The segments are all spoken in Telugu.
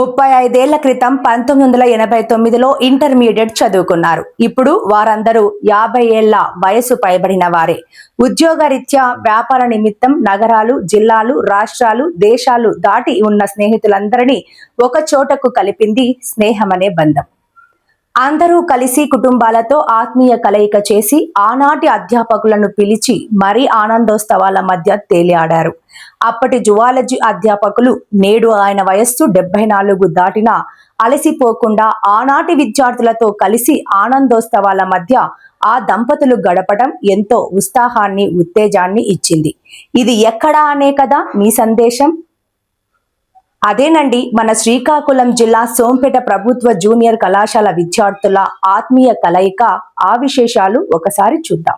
35 ఏళ్ల క్రితం 1989లో ఇంటర్మీడియట్ చదువుకున్నారు. ఇప్పుడు వారందరూ 50 ఏళ్ల వయసు పైబడిన వారే. ఉద్యోగరీత్యా, వ్యాపార నిమిత్తం నగరాలు, జిల్లాలు, రాష్ట్రాలు, దేశాలు దాటి ఉన్న స్నేహితులందరినీ ఒక చోటకు కలిపింది స్నేహమనే బంధం. అందరూ కలిసి కుటుంబాలతో ఆత్మీయ కలయిక చేసి ఆనాటి అధ్యాపకులను పిలిచి మరీ ఆనందోత్సవాల మధ్య తేలియాడారు. అప్పటి జువాలజీ అధ్యాపకులు నేడు ఆయన వయస్సు 74 దాటినా అలసిపోకుండా ఆనాటి విద్యార్థులతో కలిసి ఆనందోత్సవాల మధ్య ఆ దంపతులు గడపడం ఎంతో ఉత్సాహాన్ని, ఉత్తేజాన్ని ఇచ్చింది. ఇది ఎక్కడా అనే కదా మీ సందేశం? అదేనండి, మన శ్రీకాకుళం జిల్లా సోంపేట ప్రభుత్వ జూనియర్ కళాశాల విద్యార్థుల ఆత్మీయ కలయిక. ఆ విశేషాలు ఒకసారి చూద్దాం.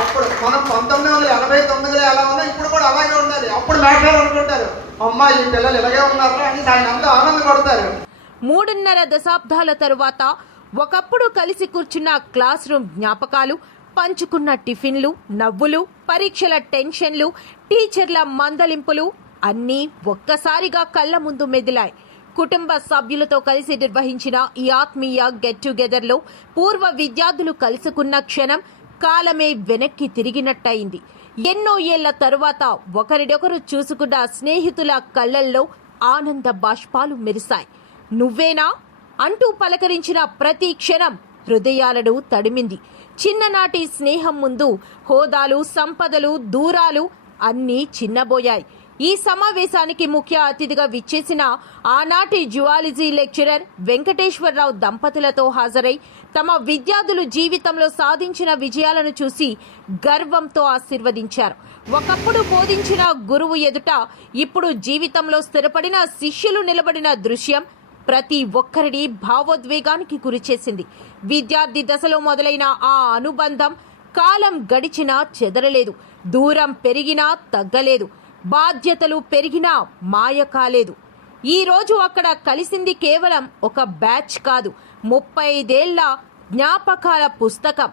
అప్పుడు మనం 1989లో ఎలా ఉన్నా ఇప్పుడు కూడా అలాగే ఉండాలి. అప్పుడు మాట్లాడాలనుకుంటారు, అమ్మా ఈ పిల్లలు ఇలాగే ఉన్నారు అని ఆయన అంతా ఆనందపడతారు. 3.5 దశాబ్దాల తరువాత ఒకప్పుడు కలిసి కూర్చున్న క్లాస్ రూమ్ జ్ఞాపకాలు, పంచుకున్న టిఫిన్లు, నవ్వులు, పరీక్షల టెన్షన్లు, టీచర్ల మందలింపులు అన్నీ ఒక్కసారిగా కళ్ళ ముందు మెదిలాయి. కుటుంబ సభ్యులతో కలిసి నిర్వహించిన ఈ ఆత్మీయ గెట్ టుగెదర్లో పూర్వ విద్యార్థులు కలుసుకున్న క్షణం కాలమే వెనక్కి తిరిగినట్టయింది. ఎన్నో ఏళ్ల తరువాత ఒకరిడొకరు చూసుకున్న స్నేహితుల కళ్ళల్లో ఆనంద బాష్పాలు మెరిశాయి. నువ్వేనా అంటూ పలకరించిన ప్రతి క్షణం హృదయాలను తడిమింది. చిన్ననాటి స్నేహం ముందు హోదాలు, సంపదలు, దూరాలు అన్నీ చిన్నబోయాయి. ఈ సమావేశానికి ముఖ్య అతిథిగా విచ్చేసిన ఆనాటి జువాలజీ లెక్చరర్ వెంకటేశ్వరరావు దంపతులతో హాజరై తమ విద్యార్థులు జీవితంలో సాధించిన విజయాలను చూసి గర్వంతో ఆశీర్వదించారు. ఒకప్పుడు బోధించిన గురువు ఎదుట ఇప్పుడు జీవితంలో స్థిరపడిన శిష్యులు నిలబడిన దృశ్యం ప్రతి ఒక్కరిని భావోద్వేగానికి గురిచేసింది. విద్యార్థి దశలో మొదలైన ఆ అనుబంధం కాలం గడిచినా చెదరలేదు, దూరం పెరిగినా తగ్గలేదు, బాధ్యతలు పెరిగినా మాయ కాలేదు. ఈ రోజు అక్కడ కలిసింది కేవలం ఒక బ్యాచ్ కాదు, 35 ఏళ్ల జ్ఞాపకాల పుస్తకం.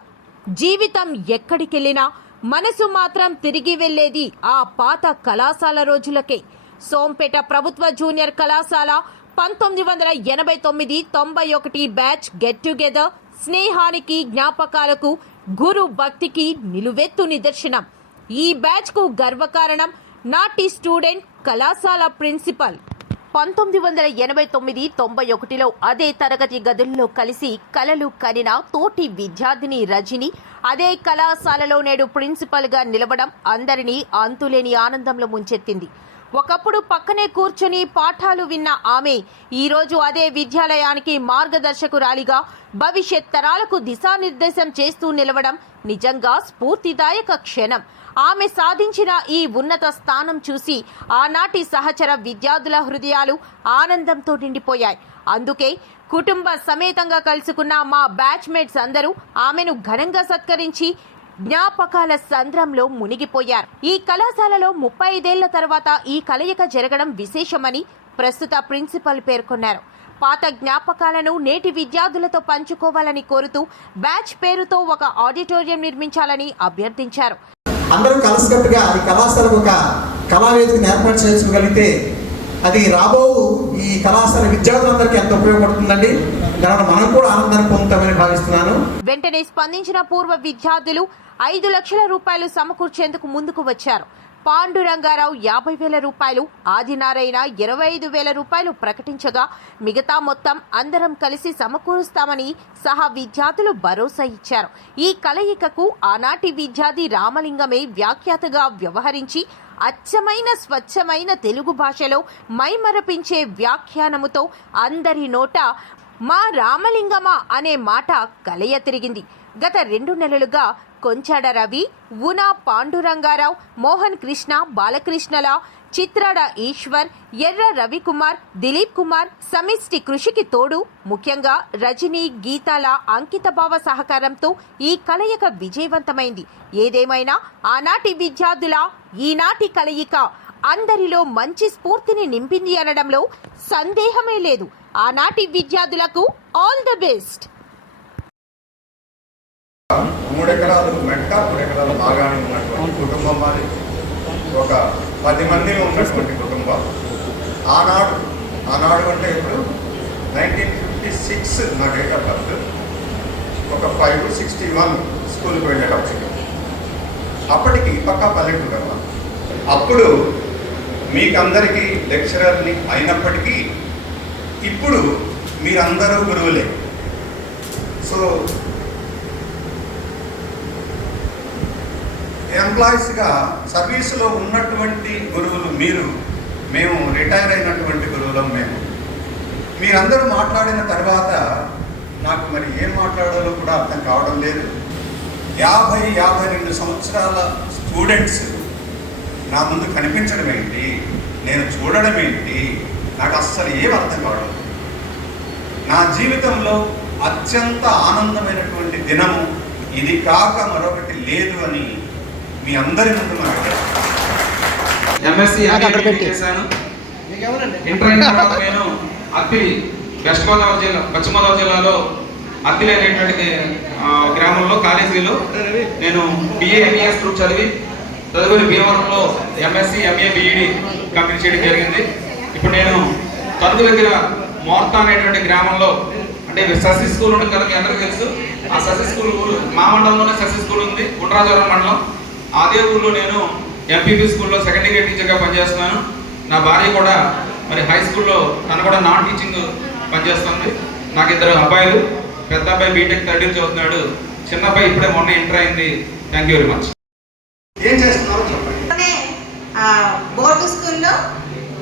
జీవితం ఎక్కడికెళ్ళినా మనసు మాత్రం తిరిగి వెళ్లేది ఆ పాత కళాశాల రోజులకే. సోంపేట ప్రభుత్వ జూనియర్ కళాశాల 1989-91 బ్యాచ్ గెట్ టుగెదర్ స్నేహానికి, జ్ఞాపకాలకు, గురు భక్తికి నిలువెత్తు నిదర్శనం. ఈ బ్యాచ్ కు గర్వకారణం నాటి స్టూడెంట్, కళాశాల ప్రిన్సిపల్. 1989-91లో అదే తరగతి గదుల్లో కలిసి కలలు కనిన తోటి విద్యార్థిని రజని అదే కళాశాలలో నేడు ప్రిన్సిపల్ గా నిలవడం అందరినీ అంతులేని ఆనందంలో ముంచెత్తింది. ఒకప్పుడు పక్కనే కూర్చొని పాఠాలు విన్న ఆమె ఈరోజు అదే విద్యాలయానికి మార్గదర్శకురాలిగా భవిష్యత్ తరాలకు దిశానిర్దేశం చేస్తూ నిలవడం నిజంగా స్ఫూర్తిదాయక క్షణం. ఆమె సాధించిన ఈ ఉన్నత స్థానం చూసి ఆనాటి సహచర విద్యార్థుల హృదయాలు ఆనందంతో నిండిపోయాయి. అందుకే కుటుంబ సమేతంగా కలుసుకున్న మా బ్యాచ్మేట్స్ అందరూ ఆమెను ఘనంగా సత్కరించి జ్ఞాపకాల సంద్రంలో మునిగిపోయారు. ఈ కళాశాలలో 35 ఏళ్ల తర్వాత ఈ కలయిక జరగడం విశేషమని ప్రస్తుత ప్రిన్సిపల్ పేర్కొన్నారు. పాత జ్ఞాపకాలను నేటి విద్యార్థులతో పంచుకోవాలని కోరుతూ బ్యాచ్ పేరుతో ఒక ఆడిటోరియం నిర్మించాలని అభ్యర్థించారు. అందరూ కలిసికట్టుగా ఈ కళాశాలకు ఒక కళావేదికను ఏర్పాటు చేసుకోగలిగితే అది రాబో ఈ కళాశాల విద్యార్థులందరికీ ఎంత ఉపయోగపడుతుందండి. దానివల్ల మనం కూడా ఆనందాన్ని పొందుతామని భావిస్తున్నాను. వెంటనే స్పందించిన పూర్వ విద్యార్థులు 5 లక్షల రూపాయలు సమకూర్చేందుకు ముందుకు వచ్చారు. పాండురంగారావు 50,000 రూపాయలు, ఆదినారాయణ 25,000 రూపాయలు ప్రకటించగా మిగతా మొత్తం అందరం కలిసి సమకూరుస్తామని సహా విద్యార్థులు భరోసా ఇచ్చారు. ఈ కలయికకు ఆనాటి విద్యార్థి రామలింగమే వ్యాఖ్యాతగా వ్యవహరించి అచ్చమైన స్వచ్ఛమైన తెలుగు భాషలో మైమరపించే వ్యాఖ్యానముతో అందరి నోట మా రామలింగమా అనే మాట కలయ తిరిగింది. గత 2 నెలలుగా కొంచాడ రవి, ఉనా పాండురంగారావు, మోహన్ కృష్ణ, బాలకృష్ణల, చిత్రాడ ఈశ్వర్, ఎర్ర రవికుమార్, దిలీప్ కుమార్ సమిష్టి కృషికి తోడు ముఖ్యంగా రజనీ, గీతాల అంకితభావ సహకారంతో ఈ కలయిక విజయవంతమైంది. ఏదేమైనా ఆనాటి విద్యార్థుల ఈనాటి కలయిక అందరిలో మంచి స్ఫూర్తిని నింపింది అనడంలో సందేహమే లేదు. ఆనాటి విద్యార్థులకు ఆల్ ది బెస్ట్. 3 ఎకరాలు మెట్ట 3 ఎకరాలు బాగానే ఉన్నటువంటి కుటుంబం మాది. ఒక 10 మంది ఉన్నటువంటి కుటుంబం. ఆనాడు అంటే ఇప్పుడు 1956 నా డేట్ ఆఫ్ బర్త్. ఒక 561 స్కూల్కి వెళ్ళేటప్పుడు అప్పటికి పక్కా పల్లెటూరు కదా. అప్పుడు మీకందరికీ లెక్చరర్ని అయినప్పటికీ ఇప్పుడు మీరందరూ గురువులే. సో ఎంప్లాయీస్గా సర్వీసులో ఉన్నటువంటి గురువులు మేము రిటైర్ అయినటువంటి గురువులం మేము. మీరందరూ మాట్లాడిన తర్వాత నాకు మరి ఏం మాట్లాడాలో కూడా అర్థం కావడం లేదు. 50-52 సంవత్సరాల స్టూడెంట్స్ నా ముందు కనిపించడం ఏంటి, నేను చూడడం ఏంటి, నాకు అస్సలు ఏం అర్థం కావడం. నా జీవితంలో అత్యంత ఆనందమైనటువంటి దినము ఇది కాక మరొకటి లేదు అని మీ అందరి ముందు నాకు ఎంఎస్సీ చేశాను. ఇంటర్ అయిన తర్వాత నేను అత్తిలి వెస్ట్ గోదావరి జిల్లా పశ్చిమ గోదావరి జిల్లాలో అత్తిలి అనేటువంటి గ్రామంలో కాలేజీలో నేను బిఏ ఎంఈఎస్ గ్రూప్ చదివి తదుపరి భీమవరంలో ఎంఎస్సీ ఎంఏ బిఈడి కంప్లీట్ చేయడం జరిగింది. ఇప్పుడు నేను తణుకు దగ్గర మోర్తా అనేటువంటి గ్రామంలో అంటే శశి స్కూల్ ఉంటుంది కదా, మీ అందరికీ తెలుసు. ఆ శశి స్కూల్ ఊరు మా మండలంలోనే శశి స్కూల్ ఉంది, గుండ్రాజవరం మండలం. అదే ఊళ్ళో నేను ఎంపీపీ స్కూల్లో సెకండ్ గ్రేడ్ టీచర్గా పనిచేస్తున్నాను. నా భార్య కూడా మరి హై స్కూల్లో తను కూడా నాన్ టీచింగ్ పనిచేస్తుంది. నాకు 2 అబ్బాయిలు. పెద్ద అబ్బాయి బీటెక్ 3rd చదువుతున్నాడు, చిన్న అబ్బాయి ఇప్పుడే మొన్న ఎంటర్ అయింది. Thank you very much. ఏం చేస్తున్నారో చెప్పండి. బోర్డు స్కూల్లో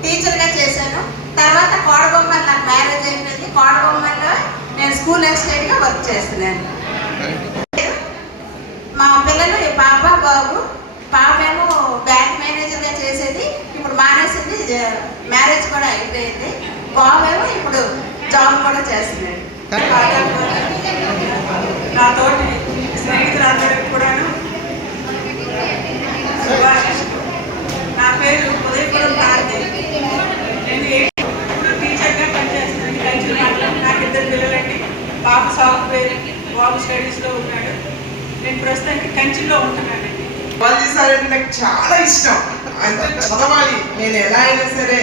టీచర్గా చేశాను. తర్వాత కోడబొమ్మలు నాకు మ్యారేజ్ అయిపోయింది. కోడబొమ్మల్లో నేను స్కూల్ అసిస్టెంట్గా వర్క్ చేస్తున్నాను. మా పిల్లలు పాప బాబు. పాప ఏమో బ్యాంక్ మేనేజర్గా చేసేది, ఇప్పుడు మానేసింది, మ్యారేజ్ కూడా అయిపోయింది. బాబు ఏమో ఇప్పుడు జాబ్ కూడా చేస్తున్నాడు. నాతోటి స్నేహితులందరికీ కూడాను నా పేరు ఉదయపురం భారతి. నేను టీచర్గా పనిచేస్తున్నాను. నాకు 2 పిల్లలండి. బాబు సాఫ్ట్వేర్, బాబు స్టడీస్లో ఉన్నాడు. నేను ప్రస్తుతానికి కంచిలో ఉంటున్నానండి. వాళ్ళు సార్ నాకు చాలా ఇష్టం. అంటే చదవాలి, నేను ఎలా అయినా సరే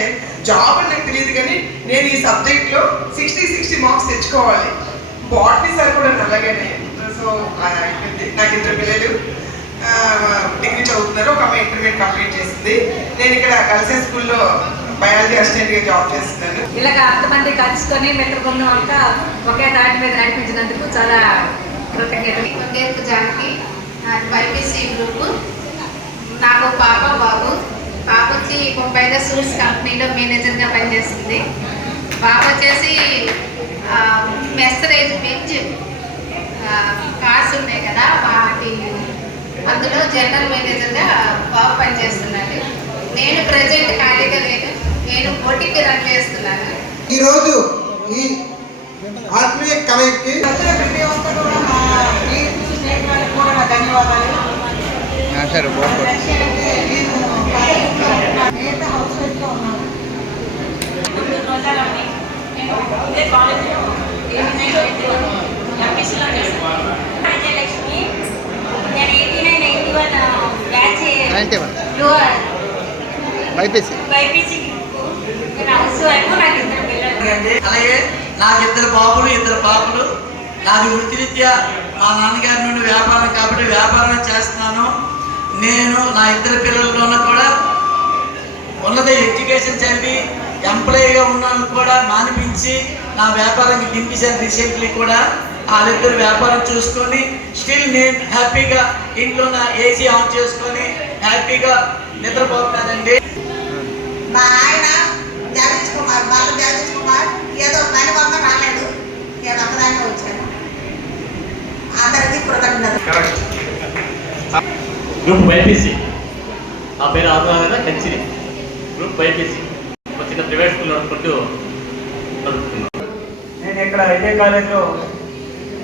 జాబ్ అని నాకు తెలియదు కానీ నేను ఈ సబ్జెక్ట్లో 60 మార్క్స్ తెచ్చుకోవాలి. బాటనీ సార్ కూడా అలాగనే. సో నాకు 2 పిల్లలు డిగ్రీ చదువుతున్నారు. ఒక అమ్మాయి ఇంటర్మీడియట్ కంప్లీట్ చేసింది. నేను ఇక్కడ కలిసే స్కూల్లో బయాలజీ అసిస్టెంట్గా జాబ్ చేస్తున్నాను. ఇలాగ అంతమంది కలుసుకొని మిత్ర బృందం అంతా ఒకే దాటి మీద నడిపించినందుకు చాలా కృతజ్ఞతలు. జానకి, నాకు బైపీసీ గ్రూపు. నాకు పాప బాబు. పాప వచ్చి ముంబైలో సూట్స్ కంపెనీలో మేనేజర్గా పనిచేస్తుంది. బాబు వచ్చేసి మెస్సరేజ్ బెంచ్ కార్స్ ఉన్నాయి కదా, వాటి అందులో జనరల్ మేనేజర్గా బాబు పనిచేస్తున్నాడు. నేను ప్రజెంట్ ఖాళీగా లేదు, నేను బొటిక్ రన్ చేస్తున్నాను. ఈరోజు ఈ ఆత్మీయ కలయికి ధన్యవాదాలు. ఇదే కాలేజీలో ఎంపీసీలో చేస్తాను. విజయలక్ష్మి. నేను 89-91 బ్యాచ్ బైపీసీ గ్రూప్. నేను హౌస్ వైఫ్. నాకు 2 పిల్లలు. అలాగే నాకు 2 బాబులు 2 పాపలు. నాది వృత్తిరీత్యా మా నాన్నగారి నుండి వ్యాపారం కాబట్టి వ్యాపారం చేస్తున్నాను. నేను నా 2 పిల్లల్లోనూ కూడా ఉన్నత ఎడ్యుకేషన్ చదివి ఎంప్లాయీగా ఉన్నాను కూడా మానిపించి నా వ్యాపారానికి దింపేశాను. రీసెంట్లీ కూడా వాళ్ళిద్దరు వ్యాపారం చూసుకొని స్టిల్ నేను హ్యాపీగా ఇంట్లో నా ఏసీ ఆన్ చేసుకొని హ్యాపీగా నిద్రపోతున్నానండి. మా ఆయన జగదీష్ కుమార్, బాల జగదీష్ కుమార్ ఏదో పని వల్ల రాలేదు, నేను ఒకదాన్ని వచ్చాను. అందరికీ కృతజ్ఞతలు. Group BiPC. ఆ పేరు ఆంధ్ర కంచిని. గ్రూప్ బైపీసీ ఒక చిన్న ప్రైవేట్ స్కూల్ నడుపుకుంటూ నడుపుతున్నాను. నేను ఇక్కడ ఇదే కాలేజ్లో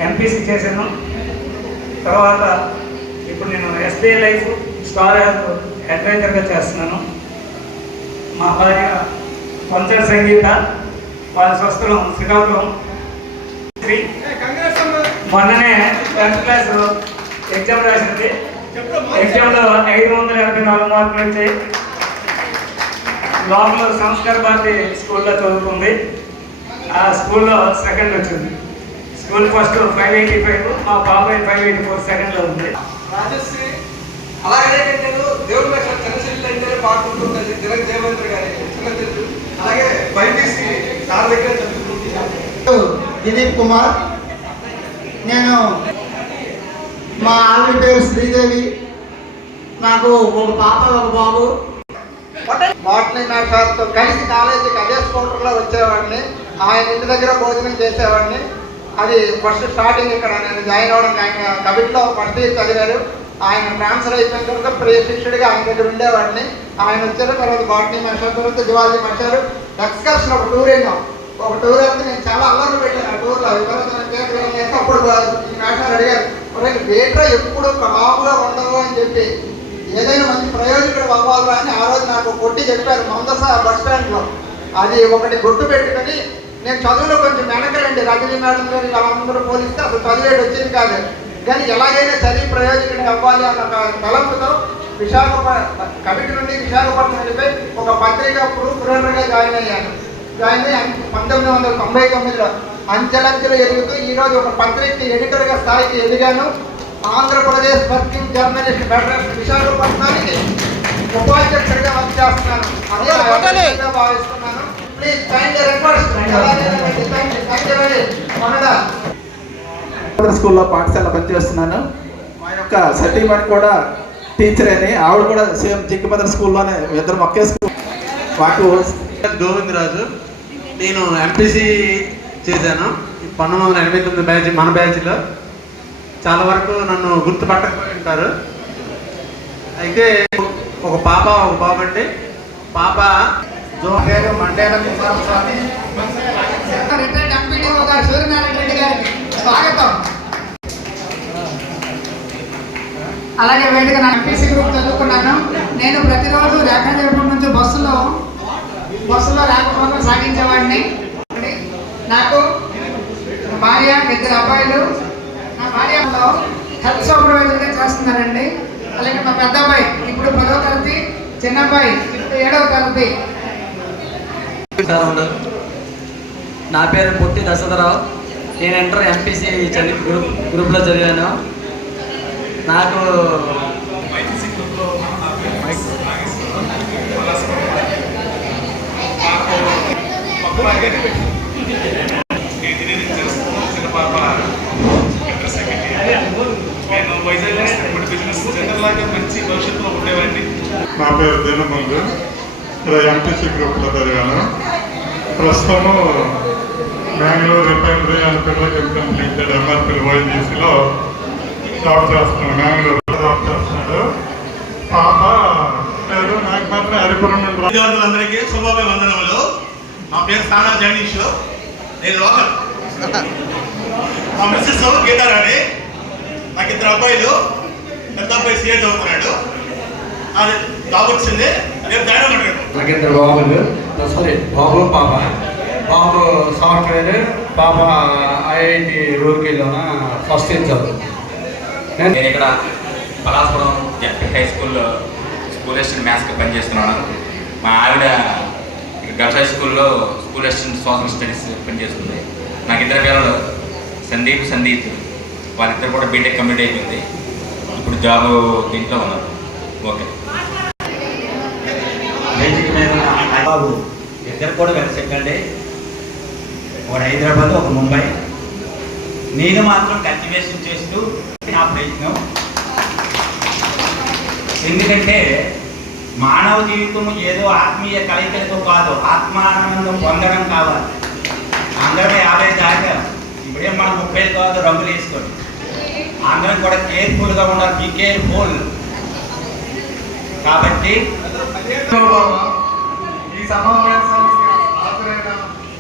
ఎంపీసీ చేశాను. తర్వాత ఇప్పుడు నేను ఎస్బీఐ లైఫ్ స్టార్ హెల్త్ అడ్వైజర్గా చేస్తున్నాను. మా భార్య పంచర్ సంగీత, వాళ్ళ స్వస్థలం శ్రీకాకుళం. మొన్ననే 10th క్లాస్ ఎగ్జామ్ రాసింది. ఎగ్జామ్లో 584 మార్కులు వచ్చాయి. లోపల సంస్కార భారతి స్కూల్లో చదువుకుంది. ఆ స్కూల్లో సెకండ్ వచ్చింది. స్కూల్ ఫస్ట్ 585, మా బాబాయ్ 584 సెకండ్లో ఉంది. రాజశ్రీ అలాగే నేను దేవుడి లక్ష చిన్నశిల్లు అంటేనే పాడుకుంటుంది తిలక్ దేవేంద్ర గారి చిన్న చెల్లు. అలాగే బైపీసీ సార్ దగ్గర చదువుకుంటున్నాను. దిలీప్ కుమార్. నేను మా ఆవిడ పేరు శ్రీదేవి. నాకు ఒక పాప ఒక బాబు. బాట్నీ మేషార్తో కలిసి కాలేజీకి అదే స్కూటర్లో వచ్చేవాడిని. ఆయన ఇంటి దగ్గర భోజనం చేసేవాడిని. అది ఫస్ట్ స్టార్టింగ్ ఇక్కడ నేను జాయిన్ అవ్వడం. ఆయన కవిట్లో ఫస్ట్ ఇయర్ చదివారు. ఆయన ట్రాన్స్ఫర్ అయిపోయిన తర్వాత ప్రియ శిష్యుడిగా ఆయన దగ్గర ఉండేవాడిని. ఆయన వచ్చారు. తర్వాత బాట్నీ మాస్టర్, తర్వాత జువాలజీ మాస్టర్. ఎక్స్కర్షన్ ఒక టూర్ వెళ్ళాం. ఒక టూర్ వెళ్తే నేను చాలా అల్లరి పెట్టాను. ఆ టూర్లో విపరీతమైన కేకులు చేస్తే అప్పుడు మాస్టర్ అడిగారు, వేట్రా ఎప్పుడు కాపుగా ఉండవు అని చెప్పి, ఏదైనా మంచి ప్రయోజకుడు అవ్వాలి అని ఆ రోజు నాకు కొట్టి చెప్పారు మందస బస్ స్టాండ్లో. అది ఒకటి గుర్తు పెట్టుకొని నేను చదువులో కొంచెం వెనకలండి. రజనీ మేడం గారు వాళ్ళందరూ పోలిస్తే అసలు చదివేది వచ్చింది కాదు. కానీ ఎలాగైనా చదివి ప్రయోజకుడిని అవ్వాలి అన్న తలంపుతో కమిటీ నుండి విశాఖపట్నం వెళ్ళిపోయి ఒక పత్రిక ప్రూఫ్గా జాయిన్ అయ్యాను. జాయిన్ అయ్యి 1999లో అంచెలంచెలు ఎదుగుతూ ఈరోజు ఒక పత్రికకి ఎడిటర్గా స్థాయికి ఎదిగాను. ఆంధ్రప్రదేశ్ వర్కింగ్ జర్నలిస్ట్ ఫెడరేషన్ విశాఖపట్నానికి ఉపాధ్యక్షుడిగా వర్క్ చేస్తున్నాను. అదే భావిస్తున్నాను. ప్లీజ్ కైండ్లీ రిక్వెస్ట్ స్కూల్లో పాఠశాల పనిచేస్తున్నాను. మా యొక్క సతీమణి కూడా టీచర్ అని, ఆవిడ కూడా సేమ్ జింకపద్ర స్కూల్లోనే, ఇద్దరు ఒకే స్కూల్. మాకు గోవిందరాజు. నేను ఎంపీసీ చేశాను 1989 బ్యాచ్, మన బ్యాచ్లో. చాలా వరకు నన్ను గుర్తుపట్టకపోయి ఉంటారు. అయితే ఒక పాప ఒక బాబు అండి. పాప పేరు మండేల కుమారస్వామి. రిటైర్డ్ ఎంపీడీఓ గారు సూర్యనారాయణ రెడ్డి గారికి స్వాగతం. అలాగే వేదిక నా ఎంపీసీ గ్రూప్ చదువుకున్నాను. నేను ప్రతిరోజు రేఖాదేవిపూర్ నుంచి బస్సులో రేఖ సాగించేవాడిని. నాకు భార్య, 2 అబ్బాయిలు. నా భార్యలో హెల్త్ సూపర్వైజర్గా చేస్తున్నానండి. అలాగే మా పెద్ద అబ్బాయి ఇప్పుడు 10వ తరగతి, చిన్న అబ్బాయి ఇప్పుడు 7వ తరగతి. నా పేరు పొట్టి దశరథరావు. నేను ఇంటర్ ఎంపీసీ గ్రూప్లో చదివాను. నాకు మంచి భవిష్యత్తులో ఉండేవాడిని. నా పేరు దినమందు. ఇలా ఎంపీసీ గ్రూప్లో చదివాను. ప్రస్తుతము Bengaluru refinery and petrochemical limited MRPL ఓఎన్జీసీలో జాబ్ చేస్తున్నాను. బెంగళూరులో జాబ్ చేస్తున్నాడు. పాప పేరు నాకు మాత్రం హరిపురం నుండి. విద్యార్థులందరికీ శుభాభివందనములు. నా పేరు సానా జగదీష్. నేను లోకల్. మా మిస్సెస్ గీతారాణి. నాకు 2 అబ్బాయిలు. పెద్ద అబ్బాయి సీఏ చదువుతున్నాడు. అది జాబ్ వచ్చింది. రేపు జాయిన్ అవ్వమంటాడు. నాకు 2 బాబులు. సారీ, బాబు పాప. బాబు సాఫ్ట్వేర్, పాప ఐఐటి రూర్కీలోన ఫస్ట్ ఇయర్ చదువు. నేను ఇక్కడ పలాసపురం జెడ్పీ హై స్కూల్లో స్కూల్ అసిస్టెంట్ మ్యాథ్స్కి పనిచేస్తున్నాను. మా ఆవిడ గర్ల్స్ హై స్కూల్లో స్కూల్ అసిస్టెంట్ సోషల్ స్టడీస్ పనిచేస్తుంది. నాకు 2 పిల్లలు, సందీప్. వాళ్ళిద్దరు కూడా బీటెక్ కంప్లీట్ అయిపోయింది. ఇప్పుడు జాబ్ దీంట్లో ఉన్నారు. ఓకే. బాబు ఇద్దరు కూడా కలిసి ఎక్కండి. ఒకటి హైదరాబాద్, ఒక ముంబై. నేను మాత్రం కల్టివేషన్ చేస్తూ నా ప్రయత్నం. ఎందుకంటే మానవ జీవితం ఏదో ఆత్మీయ కలయికలతో కాదు, ఆత్మానందం పొందడం కావాలి. అందరం 50 దాకా, ఇప్పుడే మనం 30 కాదు రంగులు వేసుకోండి. అందరం కూడా కేర్ఫుల్గా ఉండాలి. Be careful. కాబట్టి ఈ సమావేశానికి హాజరైన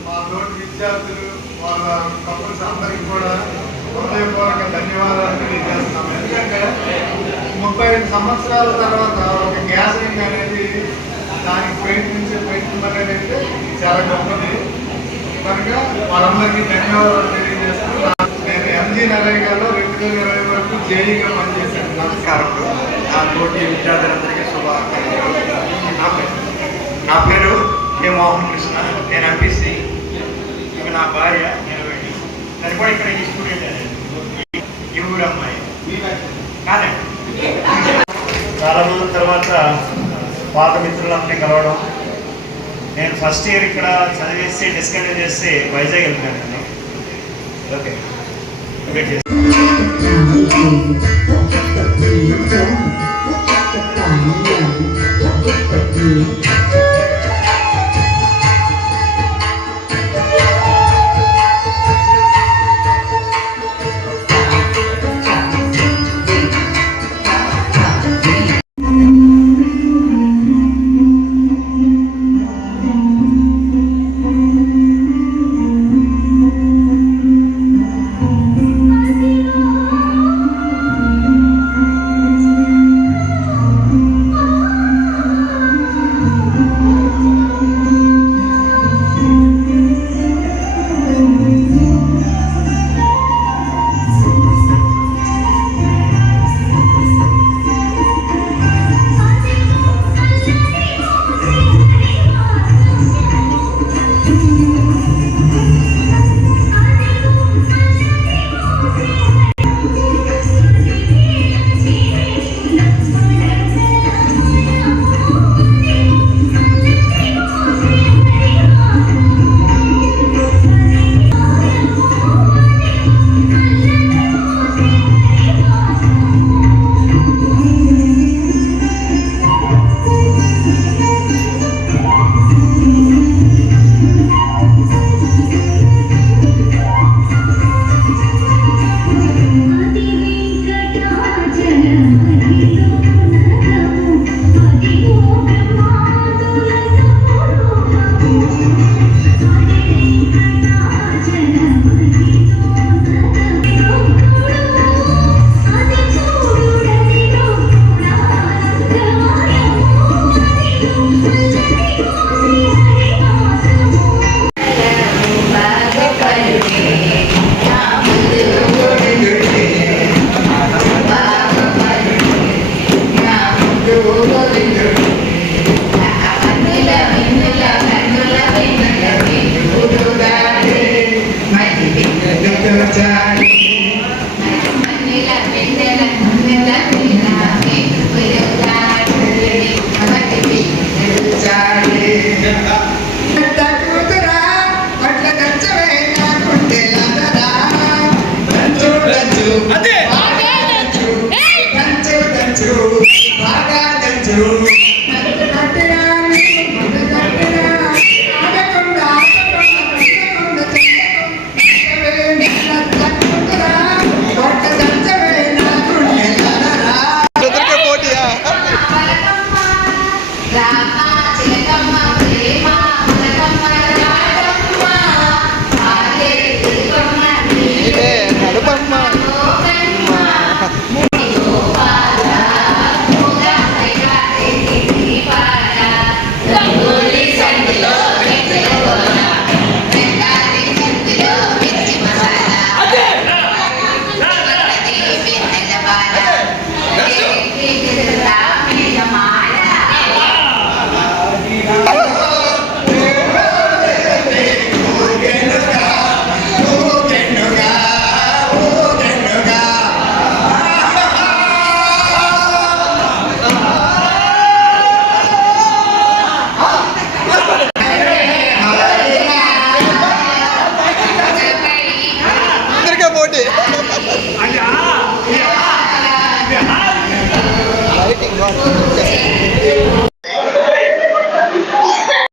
మా తోటి విద్యార్థులు, వాళ్ళ కపుల్స్ అందరికీ కూడా హృదయపూర్వక ధన్యవాదాలు తెలియజేస్తున్నాం. ఎందుకంటే 35 సంవత్సరాల తర్వాత ఒక గ్యాదరింగ్ అనేది దానికి ప్రయత్నం అనేది అయితే చాలా గొప్పది. కనుక వాళ్ళందరికీ ధన్యవాదాలు తెలియజేస్తున్నాను. నేను ఎల్జీ నరేగాలో 2020 వరకు జేఈగా పనిచేశాను. నమస్కారములు. నా తోటి విద్యార్థులందరికీ శుభాకాంక్షలు. నా పేరు కే మోహన్ కృష్ణ. నేను ఎంపీసీ. ఇవి నా భార్య నిలబెట్టి నేను కూడా ఇక్కడ ఈ స్టూడెంట్. ఈ ఊరు అమ్మాయి కాదండి. చాలా రోజుల తర్వాత పాత మిత్రులందరినీ కలవడం. నేను ఫస్ట్ ఇయర్ ఇక్కడ చదివేసి డిస్కంటిన్యూ చేసి వైజాగ్ వెళ్ళిపోయాను. Okay Manila,